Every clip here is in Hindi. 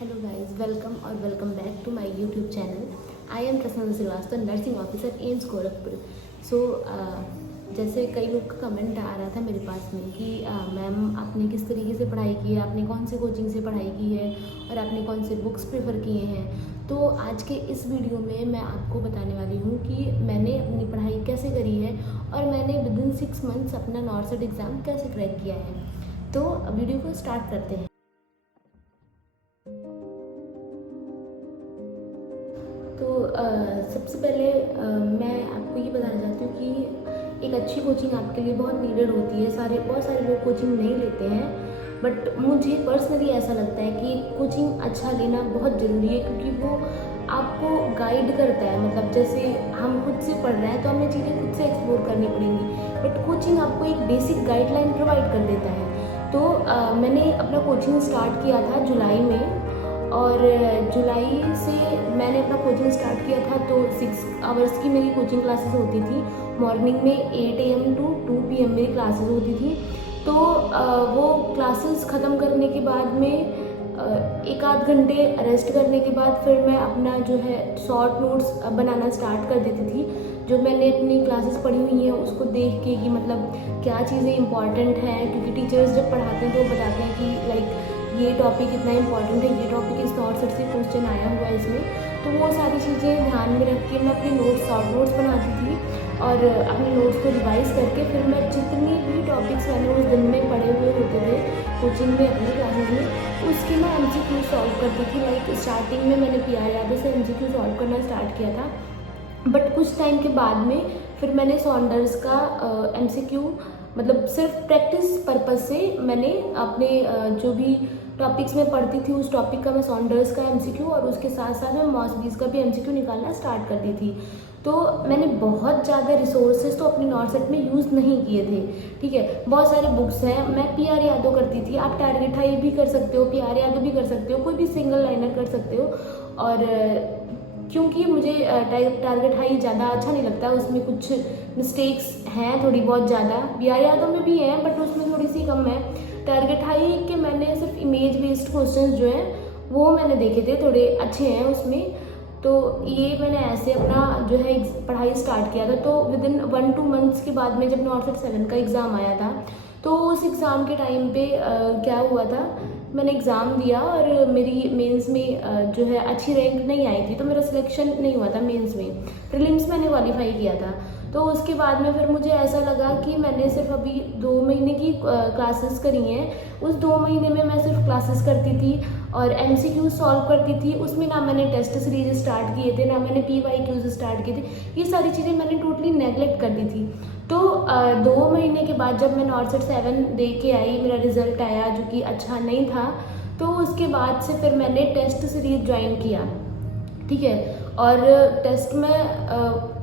हेलो गाइस, वेलकम और welcome back to my YouTube channel. I am Prasann Srivastava, nursing officer AIIMS Gorakhpur. So जैसे कई लोग का कमेंट आ रहा था मेरे पास में कि मैम आपने किस तरीके से पढ़ाई की है, आपने कौन से कोचिंग से पढ़ाई की है और आपने कौन से बुक्स प्रेफर किए हैं। तो आज के इस वीडियो में मैं आपको बताने वाली हूँ कि मैंने अपनी पढ़ाई कैसे करी है और मैंने विदिन 6 मंथ्स अपना नॉर्सेट एग्ज़ाम कैसे क्रैक किया है। तो वीडियो को स्टार्ट करते हैं। तो सबसे पहले मैं आपको ये बताना चाहती हूँ कि एक अच्छी कोचिंग आपके लिए बहुत नीडेड होती है। बहुत सारे लोग कोचिंग नहीं लेते हैं, बट मुझे पर्सनली ऐसा लगता है कि कोचिंग अच्छा लेना बहुत ज़रूरी है, क्योंकि वो आपको गाइड करता है। मतलब जैसे हम खुद से पढ़ रहे हैं तो हमें चीज़ें खुद से एक्सप्लोर करनी पड़ेंगी, बट कोचिंग आपको एक बेसिक गाइडलाइन प्रोवाइड कर देता है। तो मैंने अपना कोचिंग स्टार्ट किया था जुलाई में, और जुलाई से मैंने अपना कोचिंग स्टार्ट किया था। तो 6 आवर्स की मेरी कोचिंग क्लासेस होती थी। मॉर्निंग में 8 AM टू 2 PM मेरी क्लासेस होती थी। तो वो क्लासेस ख़त्म करने के बाद में एक आध घंटे रेस्ट करने के बाद फिर मैं अपना जो है शॉर्ट नोट्स बनाना स्टार्ट कर देती थी। जो मैंने अपनी क्लासेस पढ़ी हुई हैं उसको देख के कि मतलब क्या चीज़ें इंपॉर्टेंट हैं, क्योंकि टीचर्स जब पढ़ाते हैं तो वो बताते हैं कि लाइक ये टॉपिक इतना इंपॉर्टेंट है, ये टॉपिक इस नॉर्सेट से क्वेश्चन आया हुआ है इसमें। तो वो सारी चीज़ें ध्यान में रख के मैं अपने शॉर्ट नोट्स बनाती थी और अपने नोट्स को रिवाइज़ करके फिर मैं जितनी भी टॉपिक्स मैंने उस दिन में पढ़े हुए होते थे कोचिंग में अपनी क्लासेस में, उसके मैं MCQ सॉल्व करती थी। लाइक स्टार्टिंग में मैंने PR यादव से MCQ सॉल्व करना स्टार्ट किया था, बट कुछ टाइम के बाद में फिर मैंने सॉन्डर्स का MCQ मतलब सिर्फ प्रैक्टिस पर्पज़ से मैंने अपने जो भी टॉपिक्स में पढ़ती थी उस टॉपिक का मैं सॉन्डर्स का MCQ और उसके साथ साथ मैं मॉसबीज का भी MCQ निकालना स्टार्ट करती थी। तो मैंने बहुत ज़्यादा रिसोर्सेज तो अपने नॉर्सेट में यूज़ नहीं किए थे। ठीक है, बहुत सारे बुक्स हैं। मैं PR यादव करती थी, आप टारगेट हाई भी कर सकते हो, PR यादव भी कर सकते हो, कोई भी सिंगल लाइनर कर सकते हो। और क्योंकि मुझे टारगेट हाई ज़्यादा अच्छा नहीं लगता, उसमें कुछ मिस्टेक्स हैं थोड़ी बहुत ज़्यादा। PR यादव में भी हैं बट उसमें थोड़ी सी कम है। टारगेट हाई के मैंने सिर्फ इमेज बेस्ड क्वेश्चंस जो हैं वो मैंने देखे थे, थोड़े अच्छे हैं उसमें। तो ये मैंने ऐसे अपना जो है पढ़ाई स्टार्ट किया था। तो विदिन 1-2 मंथ्स के बाद में जब नॉर्सेट 7 का एग्ज़ाम आया था, तो उस एग्ज़ाम के टाइम पे क्या हुआ था, मैंने एग्ज़ाम दिया और मेरी मेंस में जो है अच्छी रैंक नहीं आई थी, तो मेरा सिलेक्शन नहीं हुआ था मेंस में। प्रीलिम्स मैंने क्वालिफाई किया था। तो उसके बाद में फिर मुझे ऐसा लगा कि मैंने सिर्फ अभी 2 महीने की क्लासेस करी हैं। उस 2 महीने में मैं सिर्फ क्लासेस करती थी और MCQ सॉल्व करती थी। उसमें ना मैंने टेस्ट सीरीज स्टार्ट किए थे, ना मैंने PYQs स्टार्ट किए थे। ये सारी चीज़ें मैंने टोटली नेगलेक्ट कर दी थी। तो 2 महीने के बाद जब मैं नॉर्सेट 7 दे के आई, मेरा रिज़ल्ट आया जो कि अच्छा नहीं था। तो उसके बाद से फिर मैंने टेस्ट सीरीज ज्वाइन किया। ठीक है, और टेस्ट में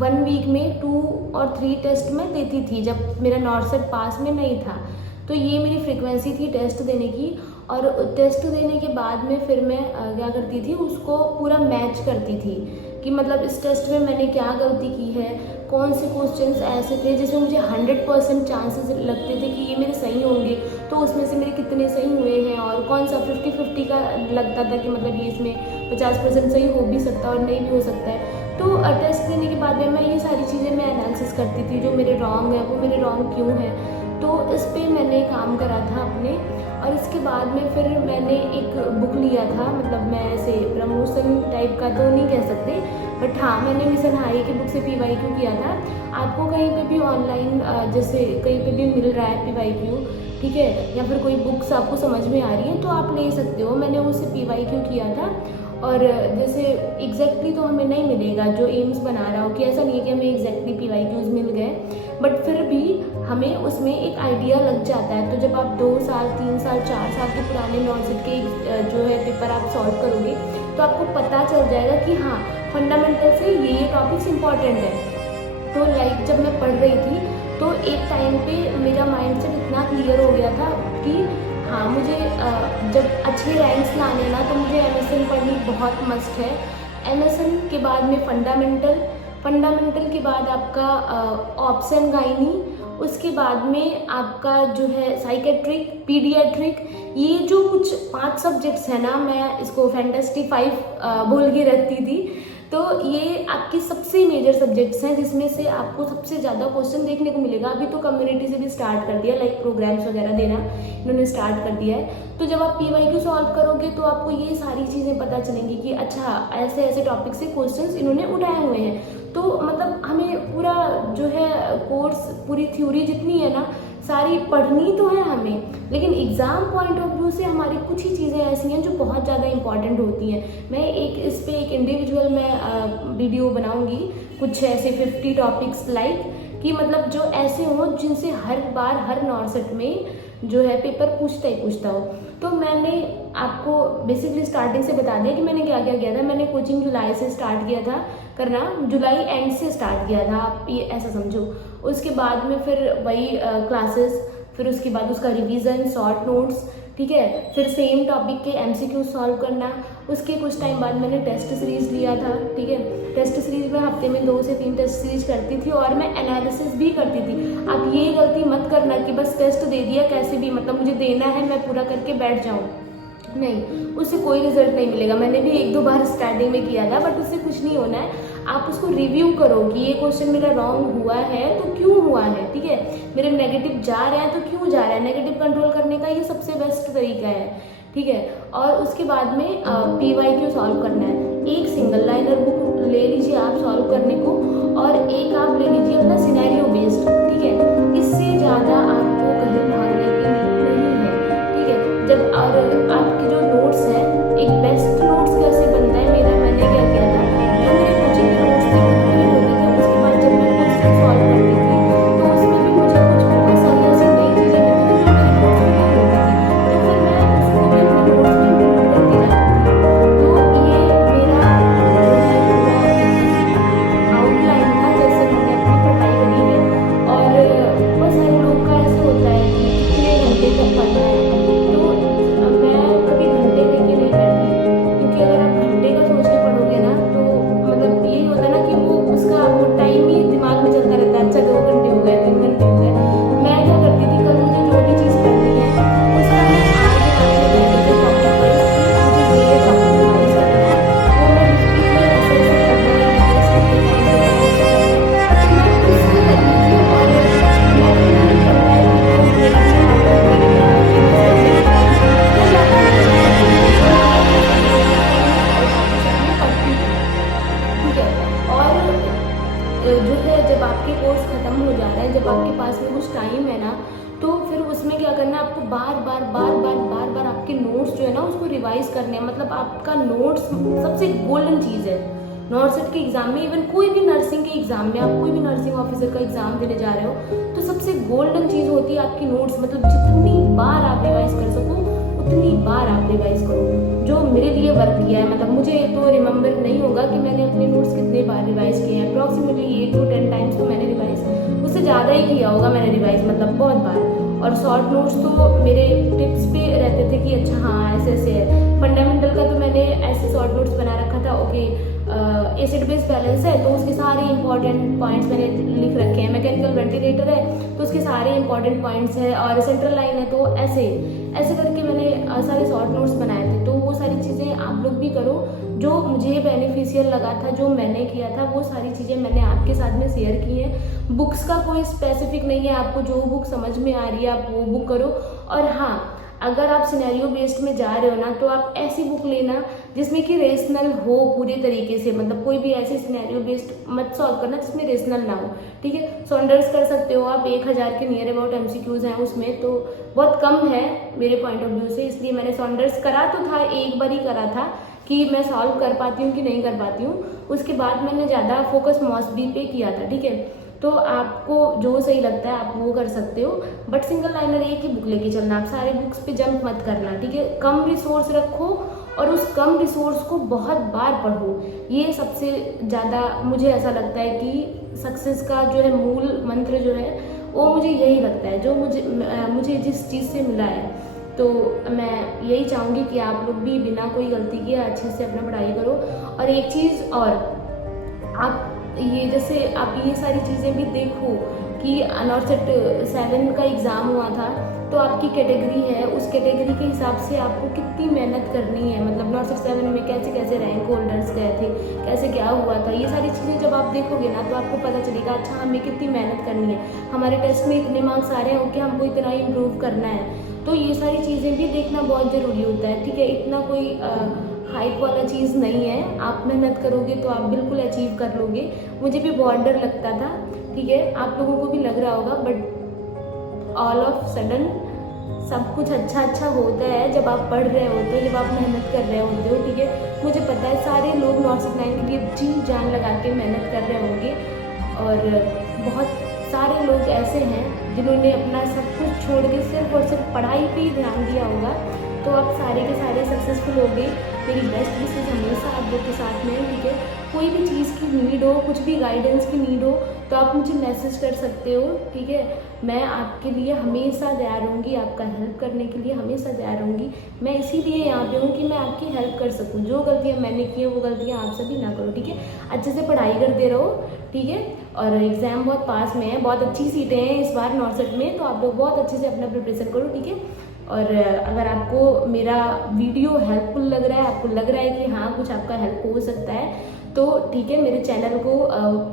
1 वीक में 2 और 3 टेस्ट में देती थी जब मेरा नॉर्सेट पास में नहीं था। तो ये मेरी फ्रीक्वेंसी थी टेस्ट देने की। और टेस्ट देने के बाद में फिर मैं क्या करती थी, उसको पूरा मैच करती थी कि मतलब इस टेस्ट में मैंने क्या गलती की है, कौन से क्वेश्चंस ऐसे थे जिसमें मुझे 100% चांसेस लगते थे कि ये मेरे सही होंगे, तो उसमें से मेरे कितने सही हुए हैं, और कौन सा 50-50 का लगता था कि मतलब ये इसमें 50% सही हो भी सकता है और नहीं भी हो सकता है। तो टेस्ट देने के बाद में मैं ये सारी चीज़ें मैं एनालिसिस करती थी, जो मेरे रॉन्ग है वो मेरे रॉन्ग क्यों है। तो इस पर मैंने काम करा था अपने। और इसके बाद में फिर मैंने एक बुक लिया था, मतलब मैं ऐसे प्रमोशन टाइप का तो नहीं कह सकते, बट हाँ मैंने मिशन हाई की बुक से PYQ किया था। आपको कहीं पे भी ऑनलाइन जैसे कहीं पे भी मिल रहा है PYQ, ठीक है, या फिर कोई बुक्स आपको समझ में आ रही है तो आप ले सकते हो। मैंने उससे PYQ किया था। और जैसे एग्जैक्टली तो हमें नहीं मिलेगा जो एम्स बना रहा हो, कि ऐसा नहीं है कि हमें एग्जैक्टली PYQs मिल गए, बट फिर भी हमें उसमें एक आइडिया लग जाता है। तो जब आप 2 साल 3 साल 4 साल के पुराने नॉर्सेट के जो है पेपर आप सॉल्व करोगे तो आपको पता चल जाएगा कि हाँ फंडामेंटल से ये टॉपिक्स इंपॉर्टेंट है। तो लाइक जब मैं पढ़ रही थी तो एक टाइम पे मेरा माइंडसेट इतना क्लियर हो गया था कि हाँ मुझे जब अच्छे रैंक्स लाने ना तो मुझे MSN पढ़नी बहुत मस्ट है। MSN के बाद में फंडामेंटल के बाद आपका ऑप्शन गाइनी उसके बाद में आपका जो है साइकेट्रिक, पीडियाट्रिक, ये जो कुछ 5 सब्जेक्ट्स हैं ना, मैं इसको फैंटेस्टी 5 बोल के रखती थी। तो ये आपके सबसे मेजर सब्जेक्ट्स हैं जिसमें से आपको सबसे ज़्यादा क्वेश्चन देखने को मिलेगा। अभी तो कम्युनिटी से भी स्टार्ट कर दिया, लाइक प्रोग्राम्स वगैरह देना इन्होंने स्टार्ट कर दिया है। तो जब आप PYQ सॉल्व करोगे तो आपको ये सारी चीज़ें पता चलेंगी कि अच्छा ऐसे ऐसे टॉपिक से क्वेश्चंस इन्होंने उठाए हुए हैं। तो मतलब हमें पूरा जो है कोर्स, पूरी थ्योरी जितनी है ना, सारी पढ़नी तो है हमें, लेकिन एग्ज़ाम पॉइंट ऑफ व्यू से हमारी कुछ ही चीज़ें ऐसी हैं जो बहुत ज़्यादा इंपॉर्टेंट होती हैं। मैं इस पे एक इंडिविजुअल मैं वीडियो बनाऊंगी, कुछ ऐसे 50 टॉपिक्स लाइक, कि मतलब जो ऐसे हों जिनसे हर बार हर नॉर्सेट में जो है पेपर पूछता ही पूछता हो। तो मैंने आपको बेसिकली स्टार्टिंग से बता दिया कि मैंने क्या क्या किया था। मैंने कोचिंग जुलाई से स्टार्ट किया था करना, जुलाई एंड से स्टार्ट किया था, आप ये ऐसा समझो। उसके बाद में फिर वही क्लासेस, फिर उसके बाद उसका रिवीजन, शॉर्ट नोट्स, ठीक है, फिर सेम टॉपिक के MCQ सॉल्व करना। उसके कुछ टाइम बाद मैंने टेस्ट सीरीज लिया था, ठीक है। टेस्ट सीरीज में हफ्ते में 2 से 3 टेस्ट सीरीज करती थी और मैं एनालिसिस भी करती थी। आप ये गलती मत करना कि बस टेस्ट दे दिया कैसे भी, मतलब मुझे देना है मैं पूरा करके बैठ जाऊँ, नहीं, उससे कोई रिजल्ट नहीं मिलेगा। मैंने भी 1-2 बार स्टार्टिंग में किया था, बट उससे कुछ नहीं होना है। आप उसको रिव्यू करो कि ये क्वेश्चन मेरा रॉन्ग हुआ है तो क्यों हुआ है, ठीक है, मेरे नेगेटिव जा रहा है तो क्यों जा रहा है। नेगेटिव कंट्रोल करने का ये सबसे बेस्ट तरीका है, ठीक है। और उसके बाद में PYQ सॉल्व करना है। एक सिंगल लाइनर बुक ले लीजिए आप सॉल्व करने को, और एक आप ले लीजिए अपना सिनेरियो बेस्ड, ठीक है। इससे ज़्यादा आपको कहीं भागने की नहीं है, ठीक है। जब और आपके जो नोट्स हैं, एक बेस्ट नोट्स कैसे बनता है, मैंने क्या किया था, जो मेरे कोचिंग के नोट्स थे वो पूरे होते थे। उसके बाद जब मैं क्वेश्चन सॉल्व करती थी तो उसमें भी मुझे कुछ बहुत सारी ऐसी नई चीज़ें मिलती थी जो मेरे नोट्स में नहीं होती थी, तो फिर मैं उसको भी अपने नोट्स में इंक्लूड करती जाती थी। तो ये मेरा जो है पूरा आउटलाइन था जैसे मैंने अपनी पढ़ाई करी है। और बहुत सारे लोग का ऐसे होता है कि कितने घंटे तक पढ़ना है, तो मैं कभी घंटे लेके नहीं बैठी, क्योंकि अगर आप घंटे का सोच के पढ़ोगे ना तो मतलब यही होता है ना कि वो उसका वो टाइम ही दिमाग में चलता रहता है। अच्छा 2 घंटे हो गए, 3 घंटे हो गए। मैं क्या करती थी, कल मुझे जो भी चीज़ पढ़नी है उसका मैं आज रात में बैठे थे टॉपिक वाइज कि मुझे ये टॉपिक रिवाइज करना है, वो मैं लिखती थी ऐसे ऐसे पढ़ना है, रिवाइज करके टाइम टू टाइम ऐसे करना है। तो मैं उससे करती थी, और मैंने पता है कि वो मेरे लिए आउटपुट करने का, फेमस करने के लिए मैं ज़्यादा मेहनत करती थी। तो मैं अपने सब्जेक्ट में सारे टॉपिक्स अपने पढ़ती थी, ठीक है। और जो है जब आपके कोर्स ख़त्म हो जा रहे हैं, जब आपके पास में कुछ टाइम है ना, तो फिर उसमें क्या करना है, आपको बार बार आपके नोट्स जो है ना उसको रिवाइज करने हैं। मतलब आपका नोट्स सबसे गोल्डन चीज़ है नॉर्सेट के एग्ज़ाम में। इवन कोई भी नर्सिंग के एग्ज़ाम में, आप कोई भी नर्सिंग ऑफिसर का एग्ज़ाम देने जा रहे हो तो सबसे गोल्डन चीज़ होती है आपकी नोट्स। मतलब जितनी बार आप रिवाइज कर सको उतनी बार आप रिवाइज करो, जो मेरे लिए वर्क किया है। मतलब मुझे तो रिमेंबर नहीं होगा कि मैंने अपने नोट्स कितने बार रिवाइज किए हैं, अप्रॉक्सीमेटली 8 to 10 टाइम्स तो मैंने रिवाइज, उससे ज़्यादा ही किया होगा मैंने रिवाइज, मतलब बहुत बार। और शॉर्ट नोट्स तो मेरे टिप्स पे रहते थे कि अच्छा हाँ ऐसे ऐसे है। फंडामेंटल का तो मैंने ऐसे शॉर्ट नोट्स बना रखा था, ओके एसिड बेस बैलेंस है तो उसके सारे इंपॉर्टेंट पॉइंट्स मैंने लिख रखे हैं। मैकेनिकल वेंटिलेटर है तो उसके सारे इंपॉर्टेंट पॉइंट्स हैं, और सेंट्रल लाइन है तो ऐसे ऐसे करके मैंने सारे शॉर्ट नोट्स बनाए थे। तो वो सारी चीज़ें आप लोग भी करो, जो मुझे बेनिफिशियल लगा था, जो मैंने किया था, वो सारी चीज़ें मैंने आपके साथ में शेयर की हैं। बुक्स का कोई स्पेसिफिक नहीं है, आपको जो बुक समझ में आ रही है आप वो बुक करो। और हाँ, अगर आप सिनेरियो बेस्ड में जा रहे हो ना तो आप ऐसी बुक लेना जिसमें कि रेशनल हो पूरे तरीके से। मतलब कोई भी ऐसे सिनेरियो बेस्ड मत सॉल्व करना जिसमें रेशनल ना हो, ठीक है। सॉन्डर्स कर सकते हो आप, 1000 के नियर अबाउट MCQs हैं उसमें, तो बहुत कम है मेरे पॉइंट ऑफ व्यू से, इसलिए मैंने सॉन्डर्स करा तो था, एक बार ही करा था कि मैं सॉल्व कर पाती हूँ कि नहीं कर पाती हूँ। उसके बाद मैंने ज़्यादा फोकस मॉसबी पे किया था, ठीक है। तो आपको जो सही लगता है आप वो कर सकते हो, बट सिंगल लाइनर एक ही बुक लेके चलना, आप सारे बुक्स पे जंप मत करना, ठीक है। कम रिसोर्स रखो और उस कम रिसोर्स को बहुत बार पढ़ो, ये सबसे ज़्यादा मुझे ऐसा लगता है कि सक्सेस का जो है मूल मंत्र जो है वो मुझे यही लगता है, जो मुझे जिस चीज़ से मिला है। तो मैं यही चाहूँगी कि आप लोग भी बिना कोई गलती किए अच्छे से अपना पढ़ाई करो। और एक चीज़ और, आप ये जैसे आप ये सारी चीज़ें भी देखो कि नॉर्सेट 7 का एग्ज़ाम हुआ था, तो आपकी कैटेगरी है, उस कैटेगरी के हिसाब से आपको कितनी मेहनत करनी है, मतलब नॉर्सेट 7 में कैसे कैसे रैंक होल्डर्स गए थे, कैसे क्या हुआ था, ये सारी चीज़ें जब आप देखोगे ना तो आपको पता चलेगा अच्छा हमें कितनी मेहनत करनी है, हमारे टेस्ट में इतने मार्क्स आ रहे हैं, ओके हमको इतना इम्प्रूव करना है। तो ये सारी चीज़ें भी देखना बहुत ज़रूरी होता है, ठीक है। इतना कोई हाइप वाला चीज़ नहीं है, आप मेहनत करोगे तो आप बिल्कुल अचीव कर लोगे। मुझे भी बहुत डर लगता था, ठीक है, आप लोगों को भी लग रहा होगा, बट ऑल ऑफ सडन सब कुछ अच्छा होता है जब आप पढ़ रहे होते हो, जब आप मेहनत कर रहे होते हो, ठीक है। मुझे पता है सारे लोग नॉर्सेट 9 के लिए जी जान लगा के मेहनत कर रहे होंगे, और बहुत सारे लोग ऐसे हैं जिन्होंने अपना सब कुछ छोड़ के सिर्फ और सिर्फ पढ़ाई पे ही ध्यान दिया होगा। तो आप सारे के सारे सक्सेसफुल होंगे। मेरी बेस्ट विशेज़ हमेशा आप लोग के साथ में, ठीक है। कोई भी चीज़ की नीड हो, कुछ भी गाइडेंस की नीड हो, तो आप मुझे मैसेज कर सकते हो, ठीक है। मैं आपके लिए हमेशा तैयार रहूँगी, आपका हेल्प करने के लिए हमेशा तैयार रहूँगी। मैं इसीलिए यहाँ पे हूँ कि मैं आपकी हेल्प कर सकूँ। जो गलतियाँ मैंने की हैं वो गलतियाँ आप सभी ना करो, ठीक है। अच्छे से पढ़ाई करते रहो, ठीक है। और एग्ज़ाम बहुत पास में है, बहुत अच्छी सीटें हैं इस बार नॉर्सेट में, तो आप लोग बहुत अच्छे से अपना प्रिपरेशन करो, ठीक है। और अगर आपको मेरा वीडियो हेल्पफुल लग रहा है, आपको लग रहा है कि हाँ कुछ आपका हेल्प हो सकता है, तो ठीक है, मेरे चैनल को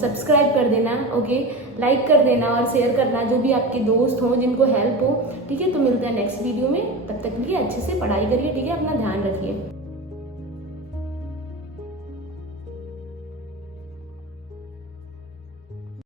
सब्सक्राइब कर देना, ओके, लाइक कर देना और शेयर करना जो भी आपके दोस्त हों जिनको हेल्प हो, ठीक है। तो मिलते हैं नेक्स्ट वीडियो में, तब तक के लिए अच्छे से पढ़ाई करिए, ठीक है, अपना ध्यान रखिए।